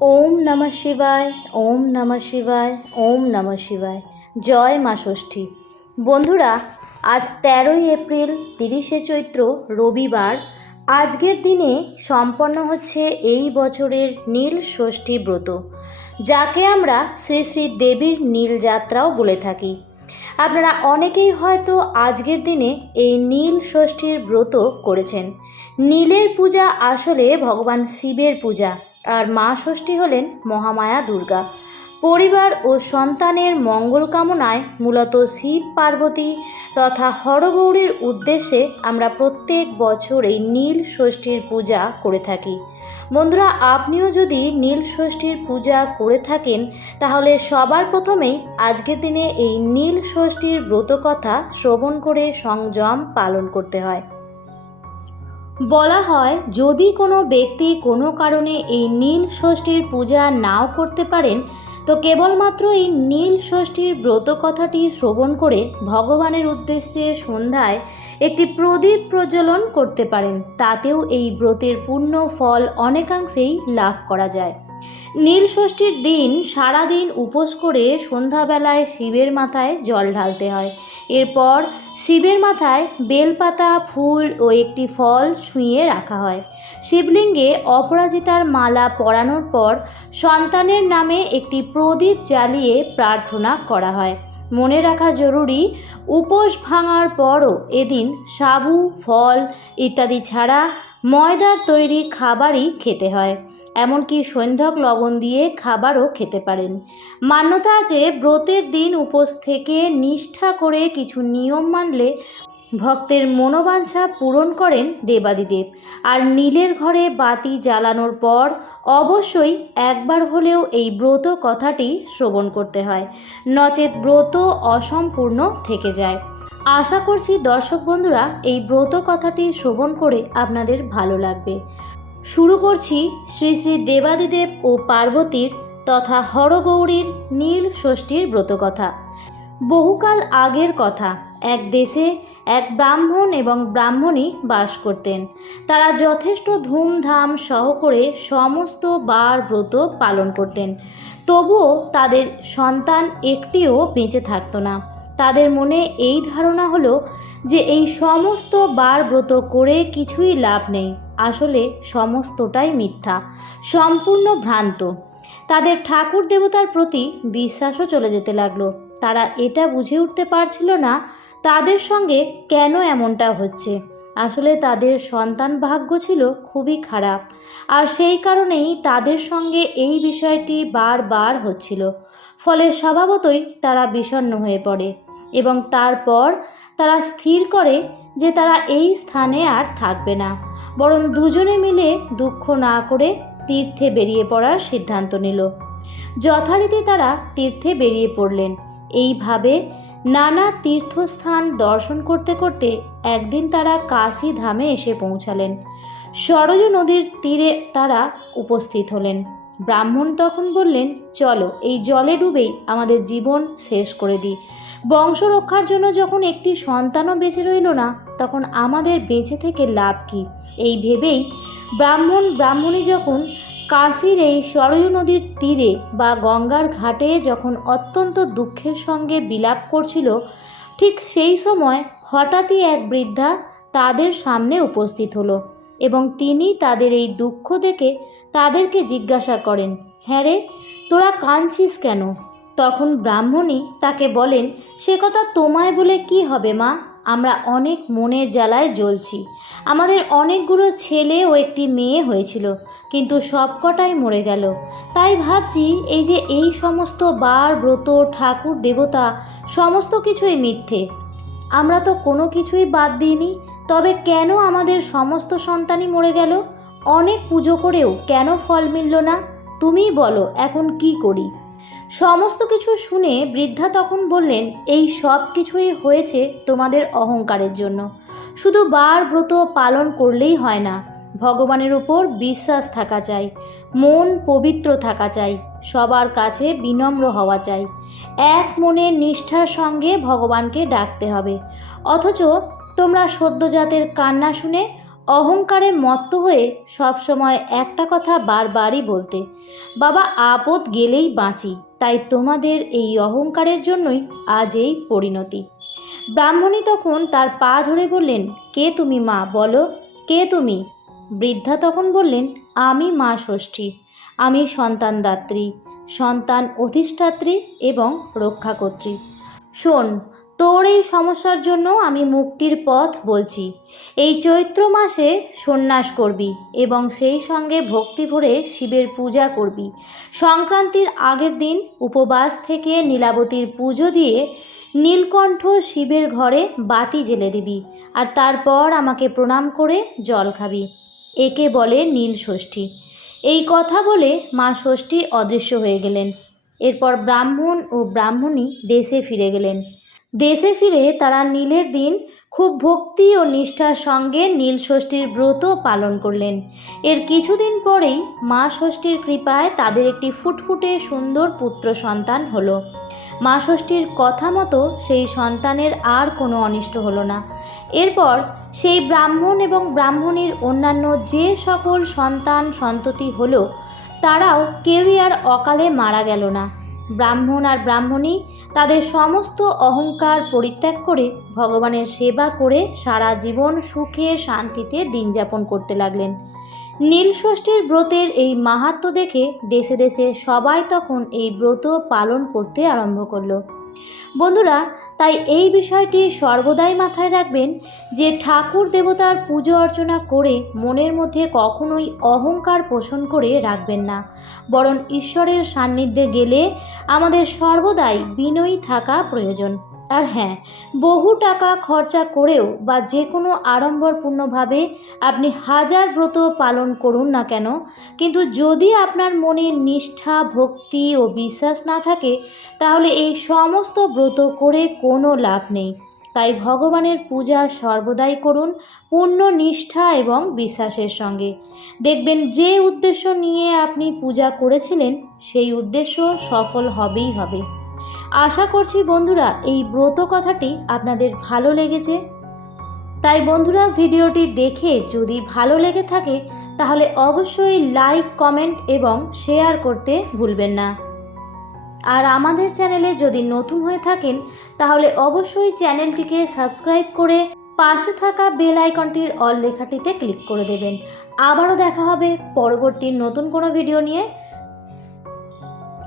ওম নমঃ শিবায়, ওম নমঃ শিবায়, ওম নমঃ শিবায়। জয় মা ষষ্ঠী। বন্ধুরা, আজ তেরোই এপ্রিল, তিরিশে চৈত্র, রবিবার। আজকের দিনে সম্পন্ন হচ্ছে এই বছরের নীল ষষ্ঠী ব্রত, যাকে আমরা শ্রী শ্রী দেবীর নীল যাত্রাও বলে থাকি। আপনারা অনেকেই হয়তো আজকের দিনে এই নীল ষষ্ঠীর ব্রত করেছেন। নীলের পূজা আসলে ভগবান শিবের পূজা আর মা ষষ্ঠী হলেন মহামায়া দুর্গা। পরিবার ও সন্তানের মঙ্গল কামনায় মূলত শিব পার্বতী তথা হরগৌরীর উদ্দেশ্যে আমরা প্রত্যেক বছর এই নীল ষষ্ঠীর পূজা করে থাকি। বন্ধুরা, আপনিও যদি নীল ষষ্ঠীর পূজা করে থাকেন, তাহলে সবার প্রথমেই আজকের দিনে এই নীল ষষ্ঠীর ব্রতকথা শ্রবণ করে সংযম পালন করতে হয়। বলা হয়, যদি কোনো ব্যক্তি কোনো কারণে এই নীল ষষ্ঠীর পূজা নাও করতে পারেন, তো কেবলমাত্র এই নীল ষষ্ঠীর ব্রত কথাটি শ্রবণ করে ভগবানের উদ্দেশ্যে সন্ধ্যায় একটি প্রদীপ প্রজ্বলন করতে পারেন। তাতেও এই ব্রতের পূর্ণ ফল অনেকাংশেই লাভ করা যায়। নীল ষষ্ঠীর দিন সারাদিন উপোস করে সন্ধ্যাবেলায় শিবের মাথায় জল ঢালতে হয়। এরপর শিবের মাথায় বেলপাতা, ফুল ও একটি ফল ছুঁয়ে রাখা হয়। শিবলিঙ্গে অপরাজিতার মালা পরানোর পর সন্তানের নামে একটি প্রদীপ জ্বালিয়ে প্রার্থনা করা হয়। মনে রাখা জরুরি, উপোস ভাঙার পরও এদিন সাবু, ফল ইত্যাদি ছাড়া ময়দার তৈরি খাবারই খেতে হয়। এমনকি সন্ধ্যক লবণ দিয়ে খাবারও খেতে পারেন। মান্যতা আছে ব্রতের দিন উপোস থেকে নিষ্ঠা করে কিছু নিয়ম মানলে ভক্তের মনোবাঞ্ছা পূরণ করেন দেবাদিদেব। আর নীলের ঘরে বাতি জ্বালানোর পর অবশ্যই একবার হলেও এই ব্রত কথাটি শ্রবণ করতে হয়। নচেত ব্রত অসম্পূর্ণ থেকে যায়। আশা করছি দর্শক বন্ধুরা এই ব্রত কথাটি শ্রবণ করে আপনাদের ভালো লাগবে। শুরু করছি শ্রী শ্রী দেবাদিদেব ও পার্বতীর তথা হরগৌরীর নীল ষষ্ঠীর ব্রতকথা বহুকাল আগের কথা। এক দেশে এক ব্রাহ্মণ এবং ব্রাহ্মণী বাস করতেন। তারা যথেষ্ট ধুমধাম সহকারে সমস্ত বার ব্রত পালন করতেন। তবুও তাদের সন্তান একটিও বেঁচে থাকতো না। তাদের মনে এই ধারণা হলো যে এই সমস্ত বার ব্রত করে কিছুই লাভ নেই। আসলে সমস্তটাই মিথ্যা, সম্পূর্ণ ভ্রান্ত। তাদের ঠাকুর দেবতার প্রতি বিশ্বাসও চলে যেতে লাগল। তারা এটা বুঝে উঠতে পারছিল না তাদের সঙ্গে কেন এমনটা হচ্ছে। আসলে তাদের সন্তান ভাগ্য ছিল খুবই খারাপ, আর সেই কারণেই তাদের সঙ্গে এই বিষয়টি বারবার হচ্ছিল। ফলে স্বভাবতই তারা বিষণ্ণ হয়ে পড়ে এবং তারপর তারা স্থির করে যে তারা এই স্থানে আর থাকবে না, বরং দুজনে মিলে দুঃখ না করে তীর্থে বেরিয়ে পড়ার সিদ্ধান্ত নিল। যথারীতি তারা তীর্থে বেরিয়ে পড়লেন। এইভাবে নানা তীর্থস্থান দর্শন করতে করতে একদিন তারা কাশি ধামে এসে পৌঁছালেন। সরজ নদীর তীরে তারা উপস্থিত হলেন। ব্রাহ্মণ তখন বললেন, চলো, এই জলে ডুবেই আমাদের জীবন শেষ করে দিই। বংশ রক্ষার জন্য যখন একটি সন্তানও বেঁচে রইল না, তখন আমাদের বেঁচে থেকে লাভ কি? এই ভেবেই ব্রাহ্মণ, ব্রাহ্মণী যখন কাশীর এই সরয়ু নদীর তীরে বা গঙ্গার ঘাটে যখন অত্যন্ত দুঃখের সঙ্গে বিলাপ করছিল, ঠিক সেই সময় হঠাৎই এক বৃদ্ধা তাদের সামনে উপস্থিত হলো এবং তিনি তাদের এই দুঃখ দেখে তাদেরকে জিজ্ঞাসা করেন হ্যাঁ রে, তোরা কাঁদছিস কেন? তখন ব্রাহ্মণী তাকে বলেন, সে কথা তোমায় বলে কি হবে মা? আমরা অনেক মনের জ্বালায় জ্বলছি। আমাদের অনেকগুলো ছেলে ও একটি মেয়ে হয়েছিল, কিন্তু সবকটাই মরে গেল। তাই ভাবছি এই যে এই সমস্ত বার, ব্রত, ঠাকুর, দেবতা, সমস্ত কিছুই মিথ্যে। আমরা তো কোনো কিছুই বাদ দিইনি, তবে কেন আমাদের সমস্ত সন্তানই মরে গেল? অনেক পুজো করেও কেন ফল মিলল না? তুমিই বলো, এখন কি করি? সমস্ত কিছু শুনে বৃদ্ধা তখন বললেন, এই সব কিছুই হয়েছে তোমাদের অহংকারের জন্য। শুধু বার ব্রত পালন করলেই হয় না। ভগবানের উপর বিশ্বাস থাকা চাই, মন পবিত্র থাকা চাই, সবার কাছে বিনম্র হওয়া চাই। এক মনের নিষ্ঠার সঙ্গে ভগবানকে ডাকতে হবে। অথচ তোমরা সদ্যজাতের কান্না শুনে অহংকারে মত্ত হয়ে সবসময় একটা কথা বারবারই বলতে, বাবা, আপদ গেলেই বাঁচি, তাই তোমাদের এই অহংকারের জন্যই আজ এই পরিণতি। ব্রাহ্মণী তখন তার পা ধরে বললেন, কে তুমি মা, বলো? কে তুমি? বৃদ্ধা তখন বললেন, আমি মা ষষ্ঠী, আমি সন্তানদাত্রী সন্তান অধিষ্ঠাত্রী এবং রক্ষাকর্ত্রী। শোন তোর এই সমস্যার জন্য আমি মুক্তির পথ বলছি। এই চৈত্র মাসে সন্ন্যাস করবি এবং সেই সঙ্গে ভক্তি ভরে শিবের পূজা করবি। সংক্রান্তির আগের দিন উপবাস থেকে নীলাবতীর পুজো দিয়ে নীলকণ্ঠ শিবের ঘরে বাতি জেলে দিবি আর তারপর আমাকে প্রণাম করে জল খাবি। একে বলে নীল ষষ্ঠী। এই কথা বলে মা ষষ্ঠী অদৃশ্য হয়ে গেলেন। এরপর ব্রাহ্মণ ও ব্রাহ্মণী দেশে ফিরে গেলেন। দেশে ফিরে তারা নীলের দিন খুব ভক্তি ও নিষ্ঠার সঙ্গে নীল ষষ্ঠীর ব্রত পালন করলেন। এর কিছুদিন পরেই মা ষষ্ঠীর কৃপায় তাদের একটি ফুটফুটে সুন্দর পুত্র সন্তান হলো। মা ষষ্ঠীর কথা মতো সেই সন্তানের আর কোনো অনিষ্ট হলো না। এরপর সেই ব্রাহ্মণ এবং ব্রাহ্মণীর অন্যান্য যে সকল সন্তান সন্ততি হলো, তারাও কেউই আর অকালে মারা গেল না। ব্রাহ্মণ আর ব্রাহ্মণী তাদের সমস্ত অহংকার পরিত্যাগ করে ভগবানের সেবা করে সারা জীবন সুখে শান্তিতে দিন যাপন করতে লাগলেন। নীলষষ্ঠীর ব্রতের এই মাহাত্ম দেখে দেশে দেশে সবাই তখন এই ব্রত পালন করতে আরম্ভ করল। বন্ধুরা, তাই এই বিষয়টি সর্বদাই মাথায় রাখবেন যে ঠাকুর দেবতার পুজো অর্চনা করে মনের মধ্যে কখনোই অহংকার পোষণ করে রাখবেন না। বরং ঈশ্বরের সান্নিধ্যে গেলে আমাদের সর্বদাই বিনয়ী থাকা প্রয়োজন। আর হ্যাঁ বহু টাকা খরচা করেও বা যে কোনো আড়ম্বরপূর্ণভাবে আপনি হাজার ব্রত পালন করুন না কেন, কিন্তু যদি আপনার মনে নিষ্ঠা, ভক্তি ও বিশ্বাস না থাকে, তাহলে এই সমস্ত ব্রত করে কোনো লাভ নেই। তাই ভগবানের পূজা সর্বদাই করুন পূর্ণ নিষ্ঠা এবং বিশ্বাসের সঙ্গে। দেখবেন যে উদ্দেশ্য নিয়ে আপনি পূজা করেছিলেন, সেই উদ্দেশ্য সফল হবেই হবে। আশা করছি বন্ধুরা এই ব্রত কথাটি আপনাদের ভালো লেগেছে। তাই বন্ধুরা ভিডিওটি দেখে যদি ভালো লেগে থাকে, তাহলে অবশ্যই লাইক কমেন্ট এবং শেয়ার করতে ভুলবেন না। আর আমাদের চ্যানেলে যদি নতুন হয়ে থাকেন, তাহলে অবশ্যই চ্যানেলটিকে সাবস্ক্রাইব করে পাশে থাকা বেল আইকনটির অল লেখাটিতে ক্লিক করে দেবেন। আবারও দেখা হবে পরবর্তী নতুন কোনো ভিডিও নিয়ে।